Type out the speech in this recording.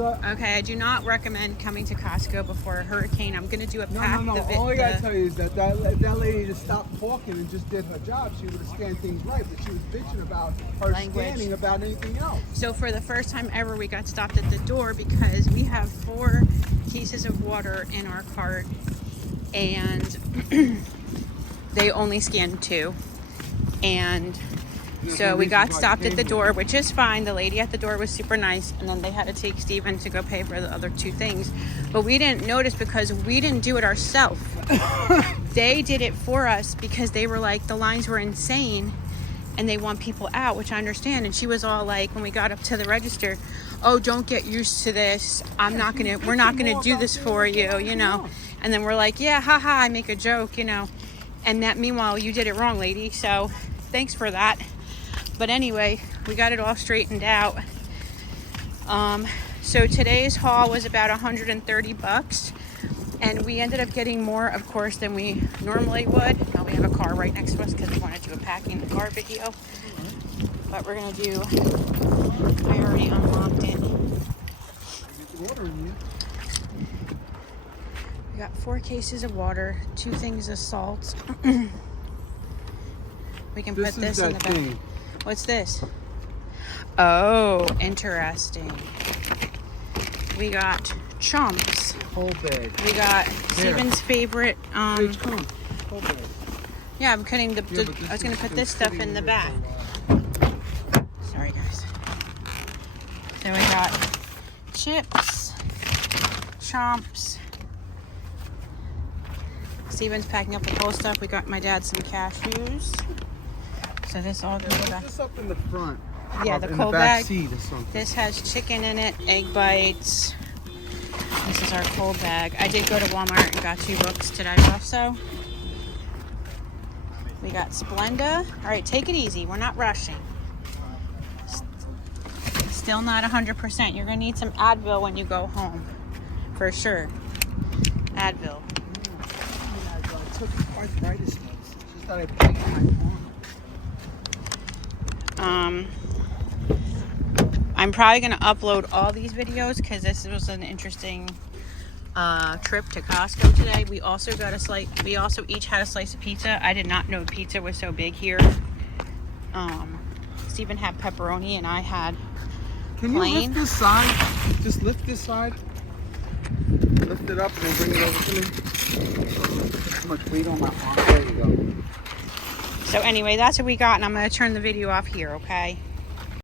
up? Okay, I do not recommend coming to Costco before a hurricane. I'm going to do a pack. No. All I gotta tell you is that that lady just stopped talking and just did her job. She would have scanned things right, but she was bitching about her scanning about anything else. So for the first time ever, we got stopped at the door because we have 4 cases of water in our cart, and they only scanned 2. And so we got stopped at the door, which is fine. The lady at the door was super nice, and then they had to take Steven to go pay for the other 2 things. But we didn't notice because we didn't do it ourselves. They did it for us because they were like, the lines were insane and they want people out, which I understand. And she was all like, when we got up to the register, oh, don't get used to this. we're not gonna do this for you, you know. And then we're like, yeah, haha, I make a joke, you know. And that, meanwhile, you did it wrong, lady. So thanks for that. But anyway, we got it all straightened out. So today's haul was about $130, and we ended up getting more, of course, than we normally would. Now we have a car right next to us because we want to do a packing the car video. But we're gonna do. I already unlocked it. We got 4 cases of water, 2 things of salt. We can put this in the back. What's this? Oh, interesting. We got chumps. Whole bag. We got Steven's favorite. Whole bag. Yeah, I'm cutting the. I was gonna put this stuff in the back. Sorry, guys. So we got chips, chomps. Steven's packing up the whole stuff. We got my dad some cashews. So this all goes back. This up in the front. Yeah, the cold bag. This has chicken in it, egg bites. This is our cold bag. I did go to Walmart and got 2 books today also. We got Splenda. All right, take it easy. We're not rushing. Still not 100%. You're going to need some Advil when you go home. For sure. Advil. I took arthritis meds. It's just that I put my arm. I'm probably going to upload all these videos because this was an interesting trip to Costco today. We also got a slice. We also each had a slice of pizza. I did not know pizza was so big here. Steven had pepperoni and I had plain. Can you lift this side? Just lift this side. Lift it up and then bring it over to me. Too much weight on my arm. There you go. So anyway, that's what we got, and I'm going to turn the video off here, okay?